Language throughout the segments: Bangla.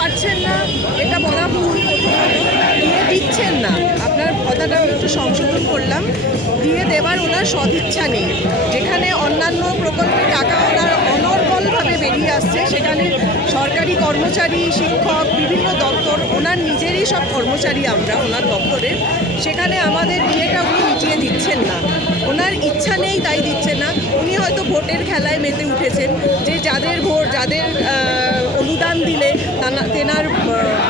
পারছেন না এটা বলা ভুল। দিয়ে দিচ্ছেন না, আপনার কথাটা আমি একটু সংশোধন করলাম, দিয়ে দেবার ওনার সদিচ্ছা নেই। যেখানে অন্যান্য প্রকল্পে টাকা ওনার অনর্গলভাবে বেরিয়ে আসছে, সেখানে সরকারি কর্মচারী, শিক্ষক, বিভিন্ন দপ্তর, ওনার নিজেরই সব কর্মচারী আমরা ওনার দপ্তরের, সেখানে আমাদের বিয়েটা উনি মিটিয়ে দিচ্ছেন না। ওনার ইচ্ছা নেই তাই দিচ্ছেন না। উনি হয়তো ভোটের খেলায় মেতে উঠেছেন, যে যাদের ভোট, যাদের অনুদান দিলে তেনার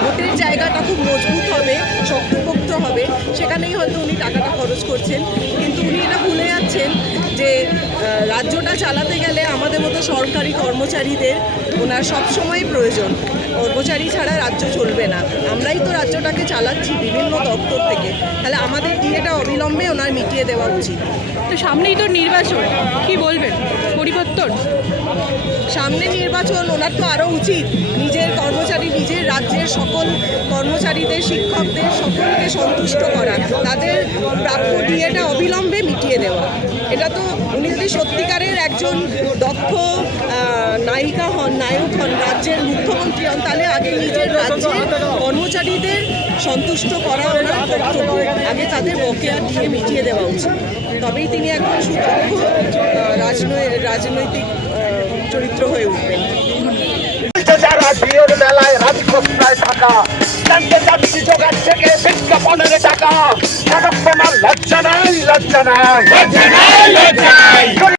ভোটের জায়গাটা খুব মজবুত হবে, শক্তপোক্ত হবে, সেখানেই হয়তো উনি টাকাটা খরচ করছেন। কিন্তু উনি এটা ভুলে যাচ্ছেন যে রাজ্যটা চালাতে গেলে আমাদের মতো সরকারি কর্মচারীদের ওনার সবসময় প্রয়োজন। কর্মচারী ছাড়া রাজ্য চলবে না। আমরাই তো রাজ্যটাকে চালাচ্ছি বিভিন্ন দপ্তর থেকে, তাহলে আমাদের বিয়েটা অবিলম্বে ওনার মিটিয়ে দেওয়া উচিত। তো সামনেই তো নির্বাচন, কি বলবেন? পরিবর্তন সামনে নির্বাচন, ওনার তো আরও উচিত নিজের কর্মচারী, নিজের রাজ্যের সকল কর্মচারীদের, শিক্ষকদের সকলকে সন্তুষ্ট করা, তাদের প্রাপ্য ডিএটা অবিলম্বে মিটিয়ে দেওয়া। এটা তো উনি যদি সত্যিকারের একজন দক্ষ নায়িকা হন, নায়ক হন, রাজ্যের মুখ্যমন্ত্রী হন, তাহলে আগে নিজের রাজ্যের কর্মচারীদের সন্তুষ্ট করা ওনার কর্তব্য। আগে তাদের বকেয়া দিয়ে মিটিয়ে দেওয়া উচিত, তবেই তিনি একজন সুযোগ্য রাজনৈতিক চরিত্র হয়ে উঠবেন। যারা বিয়ের বেলায় রাজকোষায় থাকা, জানতে চাচ্ছি জোগাড় থেকে বিজ্ঞাপনের টাকা, লজ্জা নাই, লজ্জা নাই, লজ্জা নাই, লজ্জা নাই।